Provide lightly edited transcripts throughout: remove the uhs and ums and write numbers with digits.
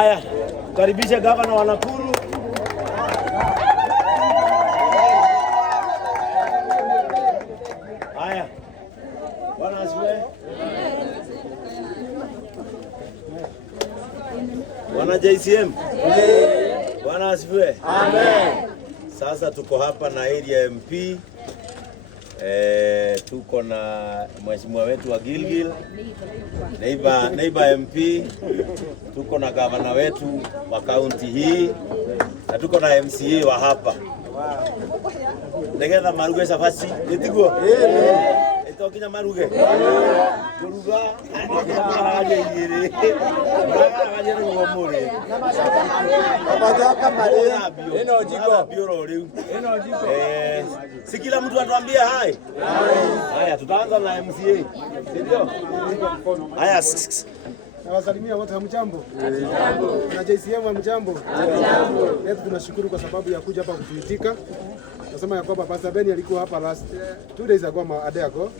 Haya, karibisha gavana wa Nakuru. Haya. Bwana asifiwe. Bwana JCM. Bwana asifiwe. Amen. Sasa tuko hapa na area MP. Tuko na mheshimiwa wetu wa Gilgil, neighbor MP, tuko na gavana wetu wa kaunti hii na tuko na MCA wa hapa. Ndegetha maruge safasi nitiguo itokinya maruge kuruga aje igiri aje ngomore eno jiko bioro leo eno jiko si kila mtu atuambia hai. Haya, tutaanza na MCA, ndio. Haya, nawasalimia wote, hamjambo? Na JCM hamjambo? Leo tunashukuru kwa sababu ya kuja hapa kutuitika. Nasema ya kwamba Pastor Ben alikuwa hapa last 2 days ago, a day ago,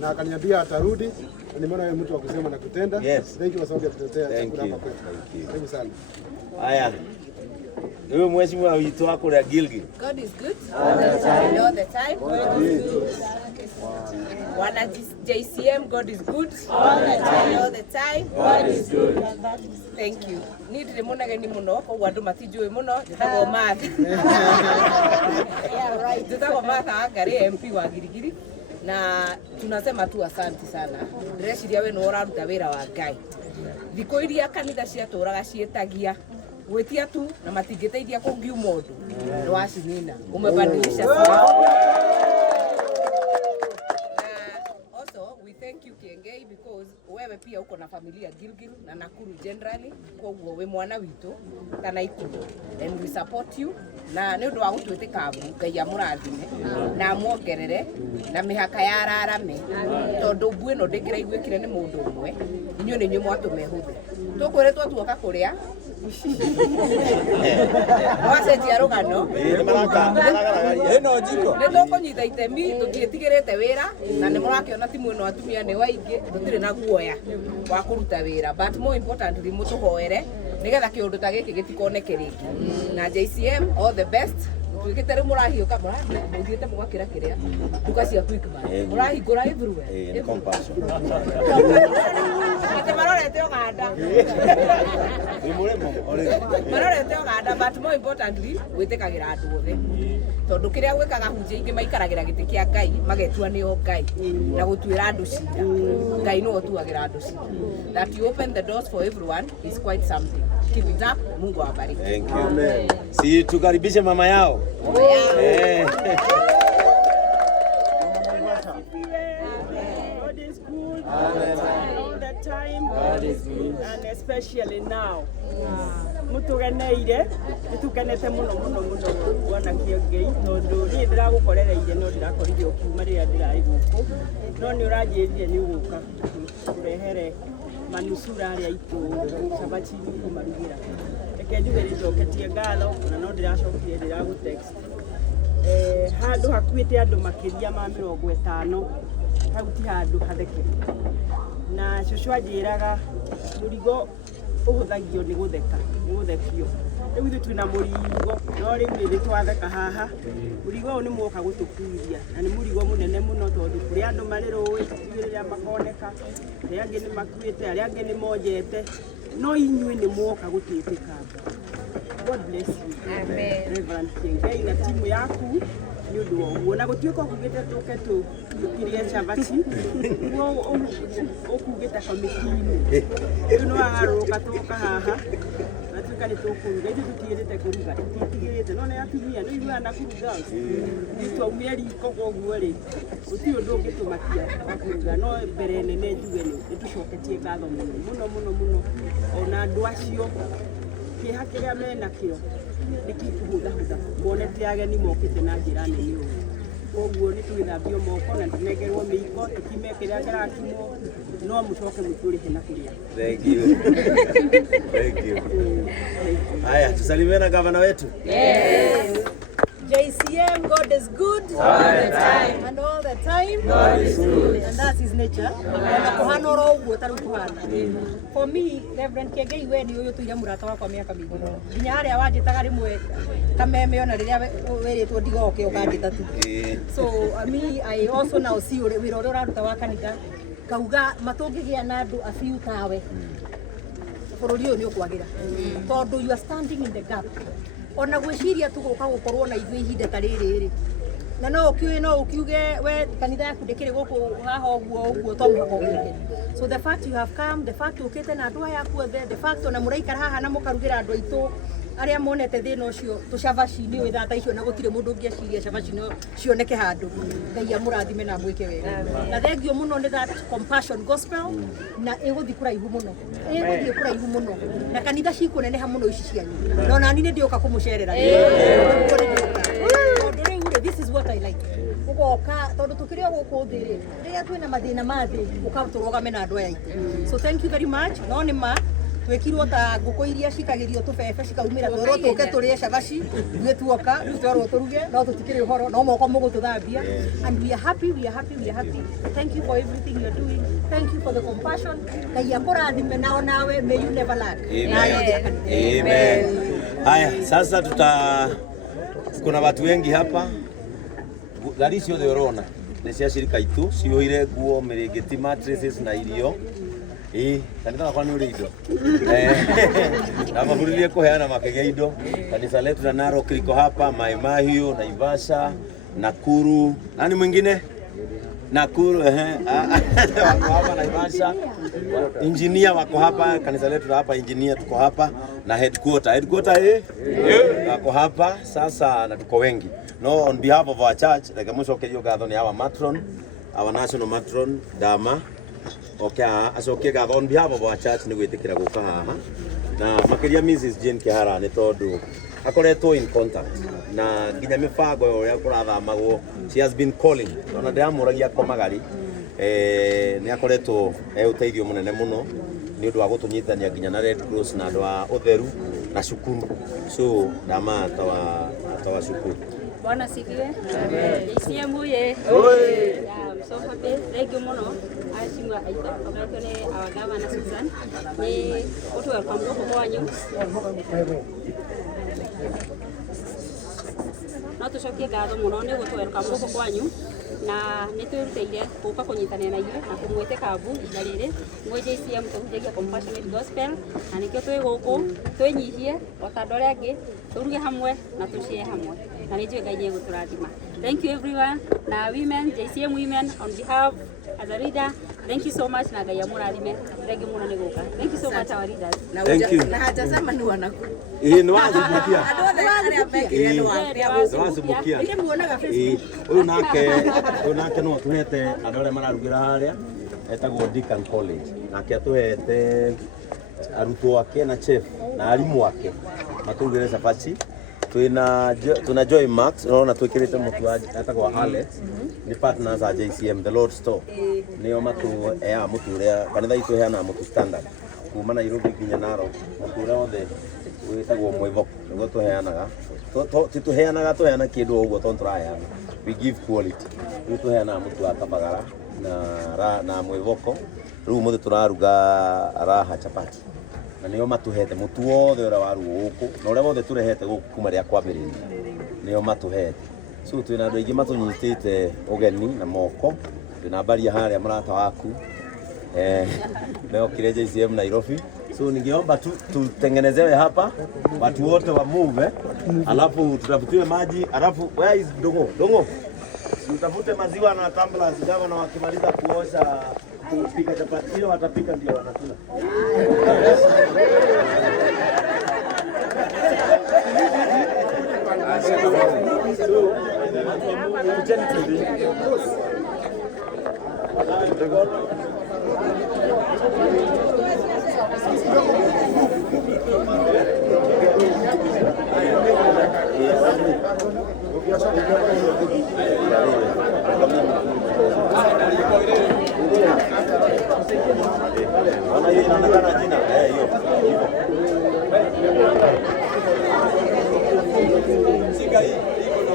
na akaniambia atarudi, na nimeona yeye mtu wa kusema na kutenda. Yes. Thank you kwa sababu ya kutetea chakula hapa kwetu. Karibu sana. Haya, wewe mheshimiwa wito wako la Gilgil. God is good all the time. God is good. Wana JCM, God is good all the time. God is good. Thank you. Nidire munage ni muno kwa andu matijui muno nditago math. Yeah, right. Nditago math agari MP wa Girigiri na tunasema tu asante sana. Ndĩreciria we no ũraruta wĩra wa Ngai. Thikũ iria kanitha ciatũraga cietagia gwetia tu na matingĩteithia kũngiuma ũndũ nĩ wacinina umebadilisha sana. Also we thank you Kiengei because wewe pia uko na familia Gilgil na Nakuru generally, kwa hivyo we mwana wito kana ikuru and we support you na nĩ ũndũ wa gũtwĩtĩka Ngai amũrathime na muongerere na mĩhaka ya ararame tondũ mbu ĩno ndĩngĩraiguĩkire nĩ mũndũ ũmwe, inyuĩ nĩ inyuĩ mwatũmehũthĩ tũkwĩrĩtwo tuoka kũrĩa wacenjia rũgano ĩno jiko nĩ tũkũnyita itemi tũtiĩtigĩrĩte wĩra na nĩ mũrakĩona timu ĩno atumia nĩ waingĩ tũtirĩ na guoya wa kũruta wĩra, but more importantly mũtũhoere nĩgetha kĩũndũ ta gĩkĩ gĩtikoneke rĩngĩ. Na JCM all the best. Twĩkĩte rĩ mũrahiũka mũthiĩte mũgakĩra kĩrĩa nduka cia Quickmart mũrahingũra everywhere ni compassion ĩte marorete Uganda ni mũremo marorete Uganda, but more importantly gwĩtĩkagĩra andũ othe tondũ kĩrĩa gwĩkaga hunjia ingĩ maikaragĩra gĩtĩ kĩa Ngai magetua nĩo Ngai na gũtuĩra andũ cira. Ngai nĩwe ũtuagĩra andũ cira. That you open the doors for everyone is quite something. Keep it up. Mungu awabariki. Thank you. Amen. Si tukaribishe mama yao. Mama yao. God is good all the time. God is good. And especially now. Mutugeneire nitukenete muno kuona Kiengei tondu ni ndiragukorereire no ndirakorire ukiuma riria ndirai guku no ni uranjirire ni uguka kurehere manusura aria itu sabachi kumarugira reke njuge njoketie ngatho na no ndiracokire ndiragutext handu hakuite andu makiria ma 50 hau ti handu hatheke na cucu anjiraga murigo uhuthagio ni guthekio riu ithu twina murigo no riu ni twatheka haha murigo uyu ni mwoka gutukuithia na ni murigo munene muno tondu kuri andu mari rui tigiriria makoneka aria angi ni makuite aria angi ni monjete no inyui ni mwoka gutwĩtĩka. God bless you. Amen. Reverend Kiengei na timu yaku ni undu woguo na gũtuĩka ũkugĩte tũke tũkirie cabaci ũkugĩte komiti-inĩ rĩu nĩ wagarũrũka tũka haha na tuĩka nĩ tũkũruga ithuĩ tũtiĩrĩte kũruga tũtiĩtigĩrĩte no nĩ atumia nĩ ithuĩ na kũruga twaumia riko koguo rĩ gũtirĩ ũndũ ũngĩtũmakia wa kũruga no mbere nene njuge nĩ tũcoketie ngatho mũno ona andũ acio kĩeha kĩrĩa menakĩo nĩkĩkũhũthahũtha monete ageni mokĩte na njĩra nene ũũ koguo nĩ tũgĩthambio moko na tũnengerwo mĩiko tũkime kĩrĩa kĩrakimwo no mũcoke mũtũrĩhe na kũrĩa. Thank you. Thank you. Haya, tusalimiane na gavana wetu. Yes. JCM, God is good all the time. And all the time God is good. And that's his nature. For me, Reverend Kiengei we ni uyu tuire murata wakwa miaka mingi. Nginya haria wanjitaga rimwe kameme ona riria wiritwo ndigoke ukandita tu. So me I also now see wira uria uraruta wa kanitha kauga matungigia na andu afiu tawe. Bururi uyu ni ukwagira. Tondu you are standing in the gap. Ona gwiciria tu guka gukorwo na ithui ihinda ta riri na no ukiuge we kanitha yaku ndikiri guku haha uguo to muhaka. So the fact you have come, the fact ukite na andu aya kuothe, the fact ona muraikara haha na mukarugira andu aitu aria monete thina ucio tucabaci ni witha ta icio na gutire mundu ungiaciria cabaci no cioneke handu. Ngai amurathime na mwike wega na thengio muno ni that compassion gospel na iguthi kuraihu muno na kanitha cikuneneha muno ici cianyu no na ni ndioka kumucerera. This is what I like. Ugoka tondu tukiri guku thiri riria twina mathina mathi ukaturugame na andu aya itu. So thank you very much. No ni ma twekirwo ta nguku iria cikagirio tubebe cikaumira twero tuke turie cabaci thwe tuoka twero turuge no tutikiri horo no moko mugututhambia and we are happy. Thank you for everything you are doing. Thank you for the compassion. Ngai akurathime nao nawe, may you never lack. Amen. Haya, sasa kuna watu wengi hapa gari ciothe urona ni cia shirika itu cioire nguo mirigiti mattresses na irio kanitha wakwa ni uri indo na maburirie kuheana makegea indo. Kanisa letu na Narok liko hapa, Mai Mahiu, Naivasha, Nakuru, nani mwingine Nakuru wako hapa Naivasha, engineer wako hapa, kanisa letu na hapa engineer tuko hapa na headquarter wako hapa sasa na tuko wengi. No, on behalf of our church, like mucokerio ngatho ni our matron, our national matron Dama. Okay, acoke ngatho on behalf of our church ni gwitikira guka haha na makiria Mrs. Jane Kihara ni tondu akoretwo in contact na nginya mibango uria kurathamagwo. She has been calling ona ndiramuragia komagari ni akoretwo uteithio munene muno ni undu wa gutunyitania nginya na Red Cross na andu a utheru na cukuru. So Dama atawa cukuru. Bwana sifiwe. JCM ye. I'm so happy. Thank you mono. Ashimwa aita kabla ni awagama na Susan. Ni watu welcome kwa wanyu. Na tucokie ngatho muno ni watu welcome kwa wanyu na nitwirutire guka kunyitania na inyuĩ na kumwite kambu ida riri mwe JCM tuhujagia compassionate gospel na nikio twi guku twinyihie otandå aria angi turuge hamwe na tucie hamwe na nijue Ngai ni guturathima. Thank you everyone na women JCM women on behalf as a leader, thank you so much na Ngai amurathime. Thank you muno ni guka. Thank you so much our leaders. Thank you. Na hajasema ni wanaku ni wazubukia ile muonaga Facebook uyu nake no tuhete andu aria mararugira haria etagwo Deacon College nake atuhete arutwo ake na chef na arimu ake matugire cabaci tuna Joy Max unaona twikirite mutu etagwo Alex ni partners a JCM the Lord Store nio matu mutu uria kanitha itu heana mutu standard kuma Nairobi nginya Narok mutu uria wothe witagwo mwivoko niguo tuheanaga tuheana kindu uguo tondu turaheana we give quality riu tuheana mutu wa kabagara na mwivoko riu muthe turaruga raha chapati na nio matuhete mutu wothe uria waru guku na uria wothe turehete guku kuma ria kwambiriria nio matuhete. So twina andu aingi matunyitite ugeni na moko twina baria haria murata waku leo kile JCM Nairobi. So ningeomba tutengenezewe hapa watu wote wa move alafu tutafutiwe maji alafu where is Dongo tutafute maziwa na tumbler sijawa na wakimaliza kuosha kupika chapati hiyo watapika ndio watakula. Siga hii iko na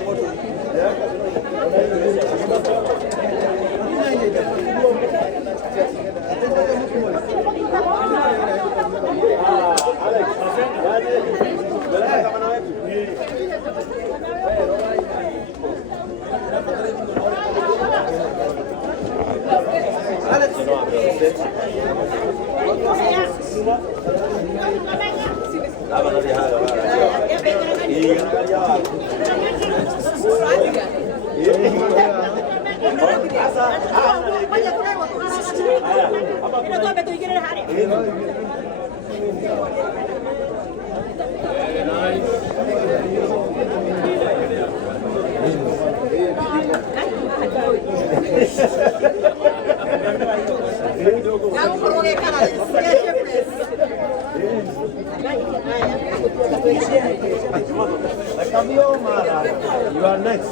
You are next.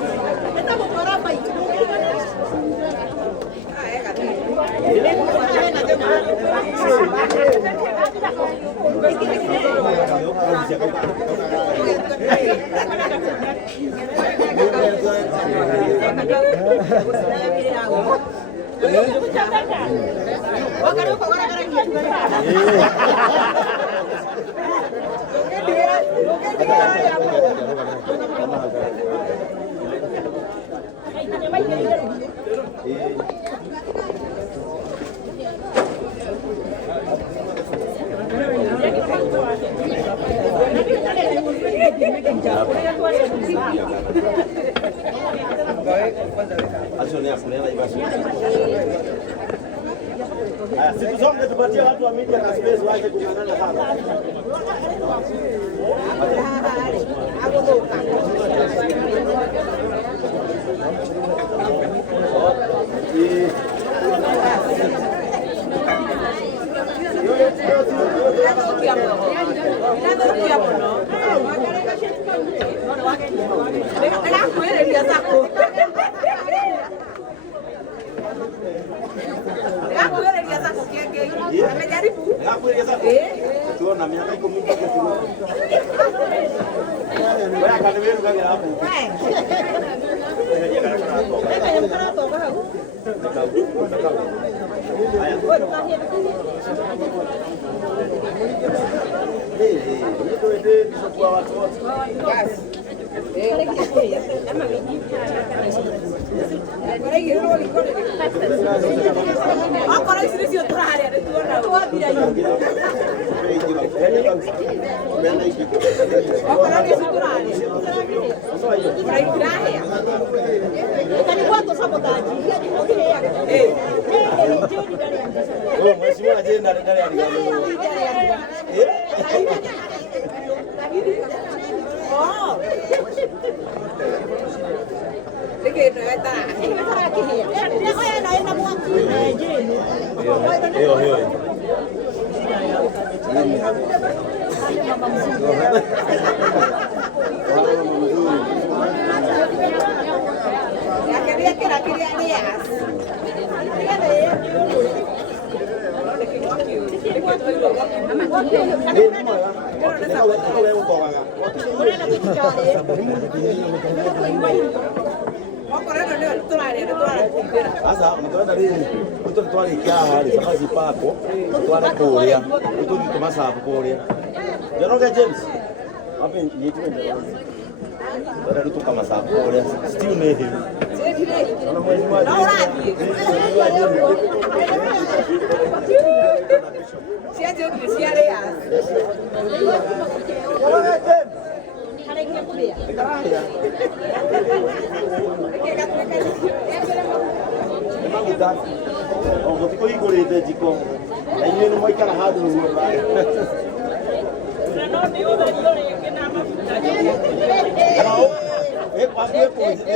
Siku zote tupatie watu wa media na space waje kung'ang'ana sana. Tuona miaka iko mingi kwa tuona. Wewe kanweru kagira hapo. Sasa mtwenda lini? Mtu twali kyaha sabazi pako twala kuria. Mtu ni tumasa hapo kuria. Janoga James. Hapo ni yetu ndio. Bora tu kama sababu kuria. Still need him. Ana mwezi mmoja. Siaje kusiare ya. Janoga James. Mutiko igurite jiko na inyuĩ nĩ mwaikara handũ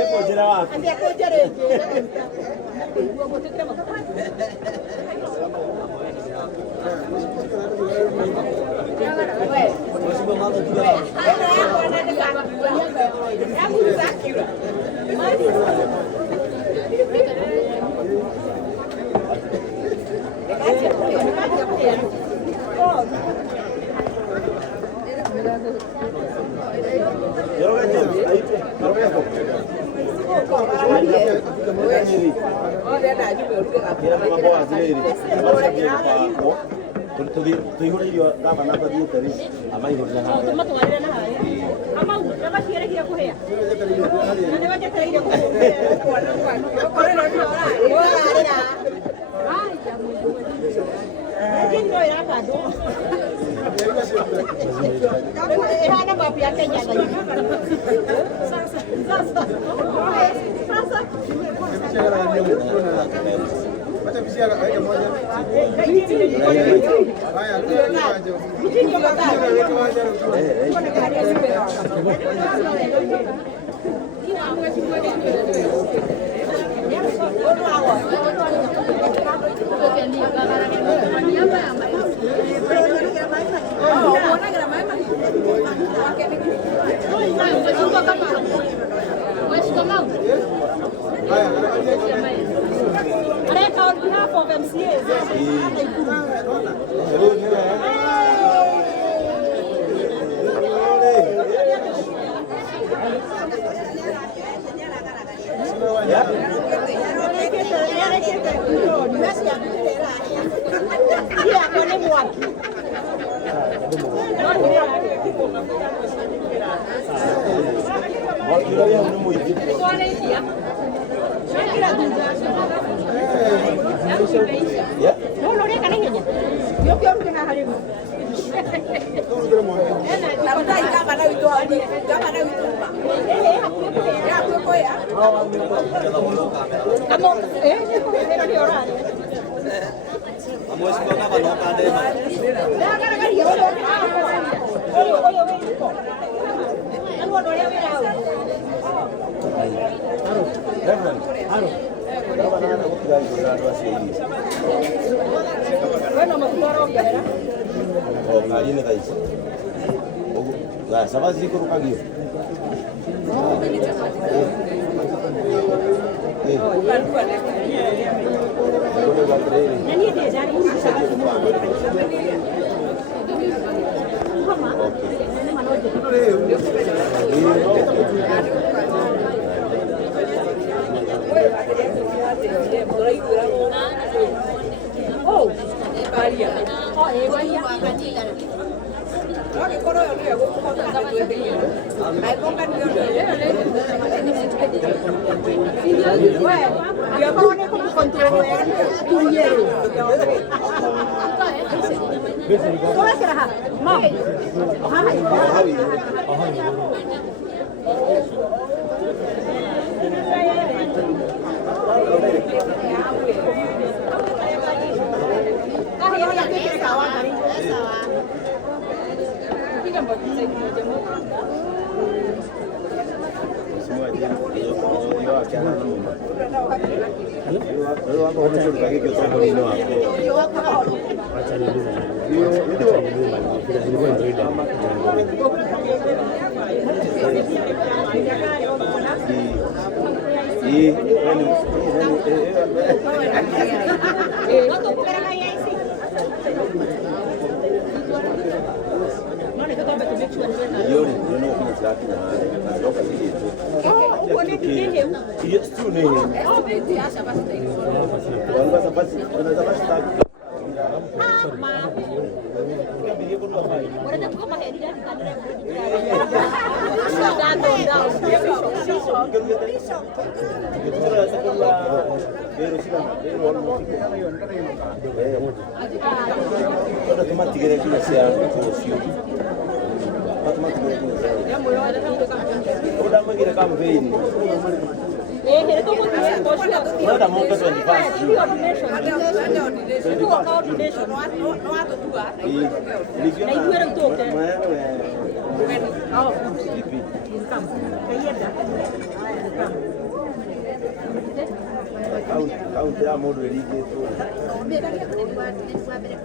ũguo njĩra waku tuihũrĩirio gavana bathiĩte rĩ amaihũrĩre harĩa matwarĩre na harĩa amau nĩmaciĩrĩgia kũhĩa na nĩmajetereire kũhĩa Kenya zaidi. Sasa. Acha bishia aje moja. Haya, On behalf of MCAs. Sabazi kurukagio. Kaunti ya mundu erigitwo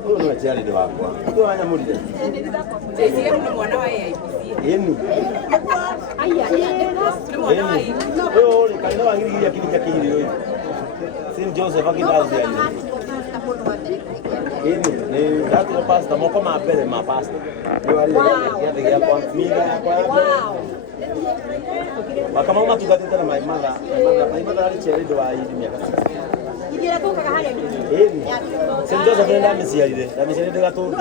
uyu niwe ciarindi wakwa uyu wanyamurire JCM ni mwana wa AIPC. Yeni uyu ri kanitha wagirigiria kirikia kihiri uyu St Joseph akidazi yani yeni ni datu pastor moko ma mbere ma pastor ni wari kiathi giakwa mitha yakwa Wakama matugatite na maimatha ari ciarindi wa idi miaka Igira tukaga haria St Joseph ni ndamiciarire Gatundu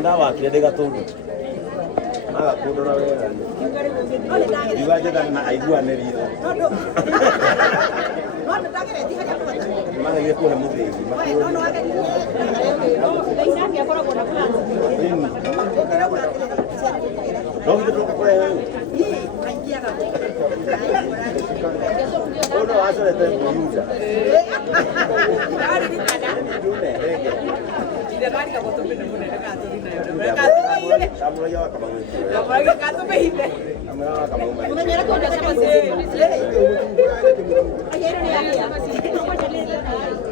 ndawakire ndi Gatundu agakundora wega iga njethana na aiguanĩrire managire kuhe mũthĩgi Ndio kutoka kwa wewe. Ono hasa ndio kuuza. Ari ni kada. Ndio ndege. Ile mali kama tope na mbona ndaka tu na yona. Kama yao kama wewe. Kama kama hivi. Kama yao kama wewe. Unanyera kwa sababu